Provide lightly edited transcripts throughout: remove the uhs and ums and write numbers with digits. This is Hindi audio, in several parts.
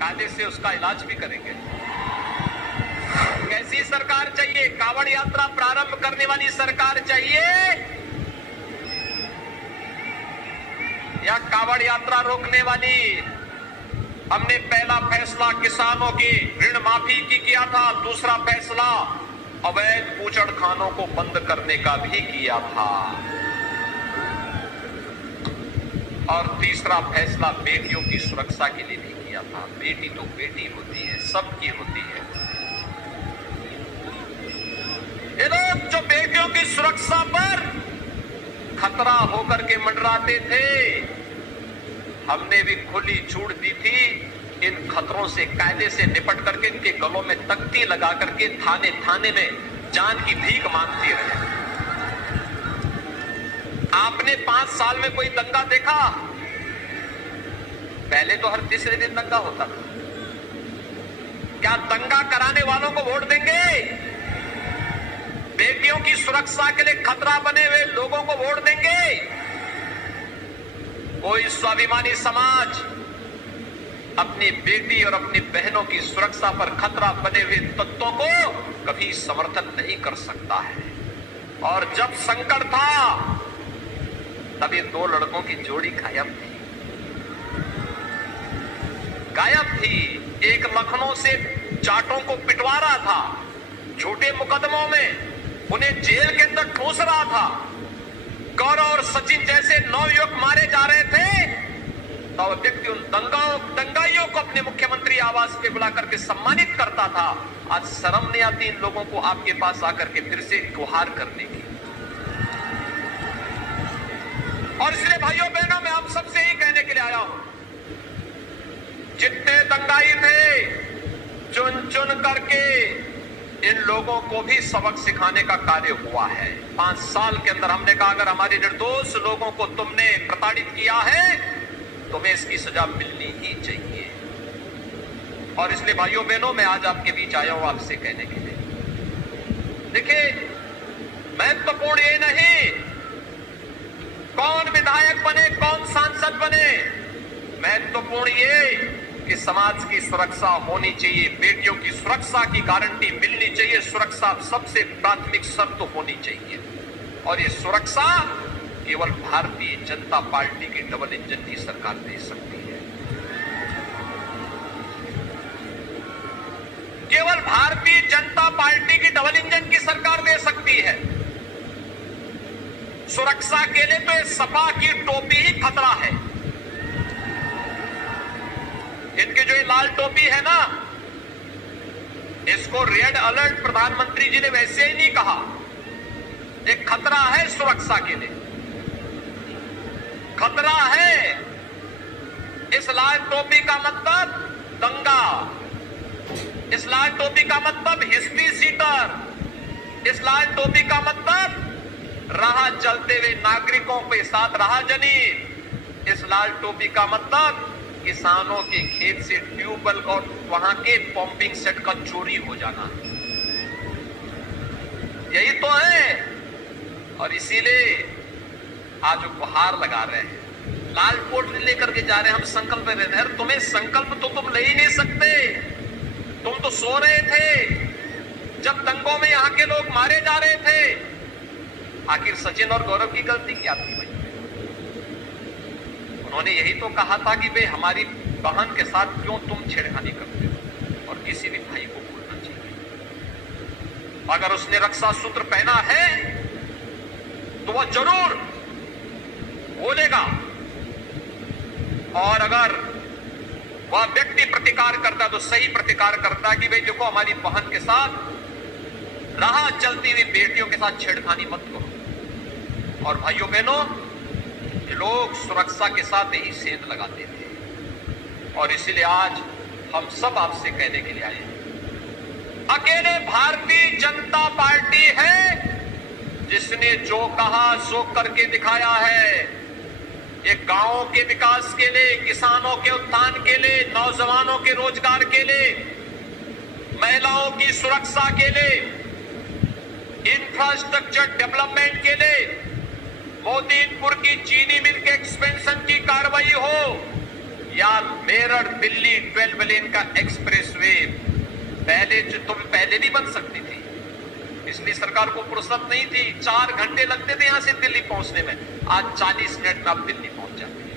कायदे से उसका इलाज भी करेंगे। कैसी सरकार चाहिए? कांवड़ यात्रा प्रारंभ करने वाली सरकार चाहिए या कांवड़ यात्रा रोकने वाली? हमने पहला फैसला किसानों की ऋण माफी की किया था, दूसरा फैसला अवैध बूचड़खानों को बंद करने का भी किया था, और तीसरा फैसला बेटियों की सुरक्षा के लिए भी किया था। बेटी तो बेटी होती है, सबकी होती है। ये लोग जो बेटियों की सुरक्षा पर खतरा होकर के मंडराते थे, हमने भी खुली छूट दी थी इन खतरों से कायदे से निपट करके इनके गलों में तख्ती लगा करके थाने थाने में जान की भीख मांगते रहे। आपने 5 साल में कोई दंगा देखा? पहले तो हर तीसरे दिन दंगा होता था। क्या दंगा कराने वालों को वोट देंगे? बेटियों की सुरक्षा के लिए खतरा बने हुए लोगों को वोट देंगे? कोई स्वाभिमानी समाज अपनी बेटी और अपनी बहनों की सुरक्षा पर खतरा बने हुए तत्वों को कभी समर्थन नहीं कर सकता है। और जब संकट था तभी 2 लड़कों की जोड़ी गायब थी। एक लखनऊ से जाटों को पिटवा रहा था, झूठे मुकदमों में उन्हें जेल के अंदर ठूस रहा था। गौरव और सचिन जैसे 9 युवक मारे जा रहे थे, तो व्यक्ति उन दंगाइयों को अपने मुख्यमंत्री आवास पे बुला करके सम्मानित करता था। आज शर्म नहीं आती इन लोगों को आपके पास आकर के फिर से गुहार करने की? और इसलिए भाइयों बहनों, मैं आप सबसे ही कहने के लिए आया हूं, जितने दंगाई थे चुन चुन करके इन लोगों को भी सबक सिखाने का कार्य हुआ है। 5 साल के अंदर हमने कहा अगर हमारे निर्दोष लोगों को तुमने प्रताड़ित किया है, तुम्हें इसकी सजा मिलनी ही चाहिए। और इसलिए भाइयों बहनों, मैं आज आपके बीच आया हूं आपसे कहने के लिए, देखिए, महत्वपूर्ण ये नहीं कौन विधायक बने, कौन सांसद बने, महत्वपूर्ण ये कि समाज की सुरक्षा होनी चाहिए, बेटियों की सुरक्षा की गारंटी मिलनी चाहिए, सुरक्षा सबसे प्राथमिक शर्त होनी चाहिए। और ये सुरक्षा केवल भारतीय जनता पार्टी की डबल इंजन की सरकार दे सकती है। केवल भारतीय जनता पार्टी की डबल इंजन की सरकार दे सकती है। सुरक्षा के लिए तो सपा की टोपी ही खतरा है। इनकी जो ये लाल टोपी है ना, इसको रेड अलर्ट प्रधानमंत्री जी ने वैसे ही नहीं कहा, एक खतरा है सुरक्षा के लिए, खतरा है। इस लाल टोपी का मतलब दंगा, इस लाल टोपी का मतलब हिस्ट्री सीटर, इस लाल टोपी का मतलब राह चलते हुए नागरिकों के साथ राहजनी, इस लाल टोपी का मतलब किसानों के खेत से ट्यूबवेल और वहां के पंपिंग सेट का चोरी हो जाना, यही तो है। और इसीलिए आज गुहार लगा रहे हैं, लाल कोट लेकर के जा रहे हैं, हम संकल्प ले रहे हैं। तुम्हें संकल्प तो तुम ले ही नहीं सकते, तुम तो सो रहे थे जब दंगों में यहां के लोग मारे जा रहे थे। आखिर सचिन और गौरव की गलती क्या थी भाई? उन्होंने यही तो कहा था कि भाई हमारी बहन के साथ क्यों तुम छेड़खानी करते हो, और किसी भी भाई को बोलना चाहिए। अगर उसने रक्षा सूत्र पहना है तो वह जरूर बोलेगा, और अगर वह व्यक्ति प्रतिकार करता है तो सही प्रतिकार करता है कि भाई देखो, हमारी बहन के साथ राह चलती हुई बेटियों के साथ छेड़खानी मत करो। और भाइयों बहनों, ये लोग सुरक्षा के साथ यही सेंध लगाते थे, और इसलिए आज हम सब आपसे कहने के लिए आए हैं, अकेले भारतीय जनता पार्टी है जिसने जो कहा सो करके दिखाया है। ये गांवों के विकास के लिए, किसानों के उत्थान के लिए, नौजवानों के रोजगार के लिए, महिलाओं की सुरक्षा के लिए, इंफ्रास्ट्रक्चर डेवलपमेंट के लिए, मोदीपुर की चीनी मिल के एक्सपेंशन की कार्रवाई हो, या मेरठ दिल्ली 12 लेन का एक्सप्रेसवे पहले नहीं बन सकती थी। पिछली सरकार को फुर्सत नहीं थी, 4 घंटे लगते थे यहां से दिल्ली पहुंचने में, आज 40 मिनट में आप दिल्ली पहुंच जाते हैं।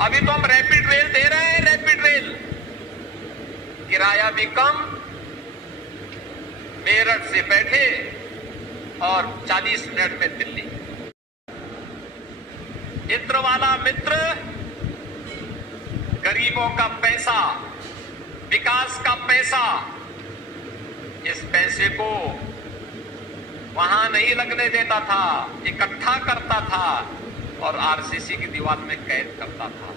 अभी तो हम रैपिड रेल दे रहे हैं, रैपिड रेल, किराया भी कम, मेरठ से बैठे और 40 मिनट में दिल्ली। मित्र वाला मित्र, गरीबों का पैसा, विकास का पैसा, इस पैसे को वहां नहीं लगने देता था, इकट्ठा करता था और आरसीसी की दीवार में कैद करता था।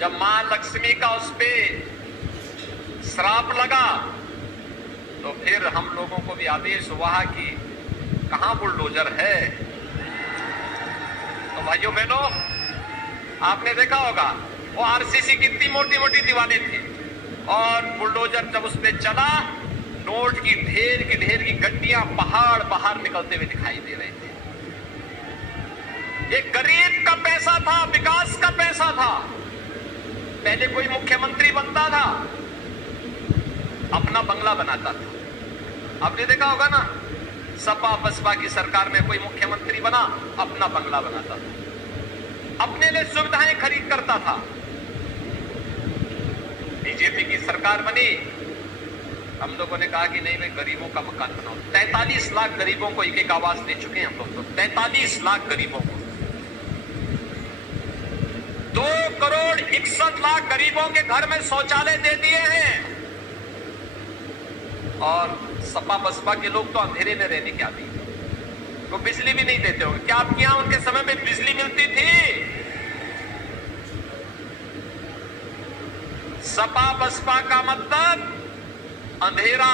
जब मां लक्ष्मी का उस पे श्राप लगा तो फिर हम लोगों को भी आदेश हुआ कि कहां बुलडोजर है। तो भाइयों बहनों, आपने देखा होगा वो आरसीसी की इतनी मोटी मोटी दीवारें थी और बुलडोजर जब उस पे चला, नोट की ढेर की गड्डियां पहाड़ बाहर निकलते हुए दिखाई दे रहे थे। ये गरीब का पैसा था, विकास का पैसा था। पहले कोई मुख्यमंत्री बनता था, अपना बंगला बनाता था। आपने देखा होगा ना, सपा बसपा की सरकार में कोई मुख्यमंत्री बना, अपना बंगला बनाता था, अपने लिए सुविधाएं खरीद करता था। बीजेपी की सरकार बनी, हम लोगों ने कहा कि नहीं भाई गरीबों का मकान बनाओ। 43 लाख गरीबों को एक आवास दे चुके हैं हम लोग तो, 43 लाख गरीबों को। 2 करोड़ 61 लाख गरीबों के घर में शौचालय दे दिए हैं। और सपा बसपा के लोग तो अंधेरे में रहने के आदी, तो बिजली भी नहीं देते होंगे। क्या आपके यहां उनके समय में बिजली मिलती थी? सपा बसपा का मतलब अंधेरा।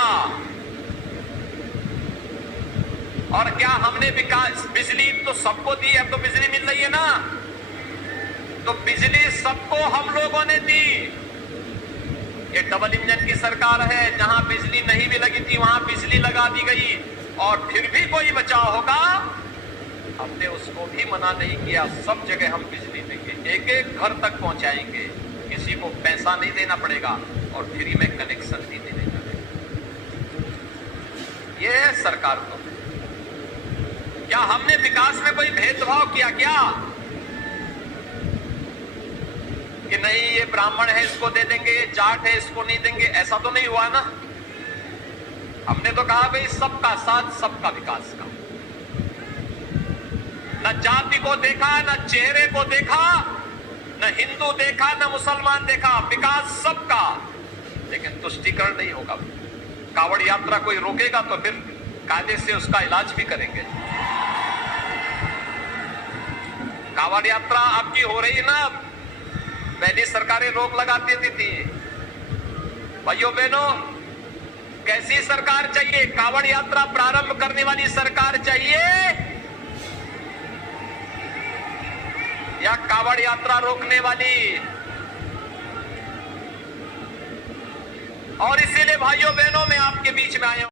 और क्या हमने विकास, बिजली तो सबको दी, अब तो बिजली मिल रही है ना, तो बिजली सबको हम लोगों ने दी। ये डबल इंजन की सरकार है, जहां बिजली नहीं भी लगी थी वहां बिजली लगा दी गई। और फिर भी कोई बचाव होगा, हमने उसको भी मना नहीं किया। सब जगह हम बिजली देंगे, एक एक घर तक पहुंचाएंगे, किसी को पैसा नहीं देना पड़ेगा और फ्री में कनेक्शन भी देने पड़ेगा। ये है सरकार को। क्या हमने विकास में कोई भेदभाव किया क्या? कि नहीं ये ब्राह्मण है इसको दे देंगे, ये जाट है इसको नहीं देंगे, ऐसा तो नहीं हुआ ना। हमने तो कहा भाई सबका साथ सबका विकास का। न जाति को देखा, न चेहरे को देखा, न हिंदू देखा, न मुसलमान देखा, विकास सबका। लेकिन तुष्टिकरण नहीं होगा। कावड़ यात्रा कोई रोकेगा तो फिर कायदे से उसका इलाज भी करेंगे। कावड़ यात्रा आपकी हो रही ना, पहली सरकारें रोक लगा देती थी। भाइयों बहनों, कैसी सरकार चाहिए? कावड़ यात्रा प्रारंभ करने वाली सरकार चाहिए या कावड़ यात्रा रोकने वाली? और इसीलिए भाइयों बहनों, मैं आपके बीच में आया हूं।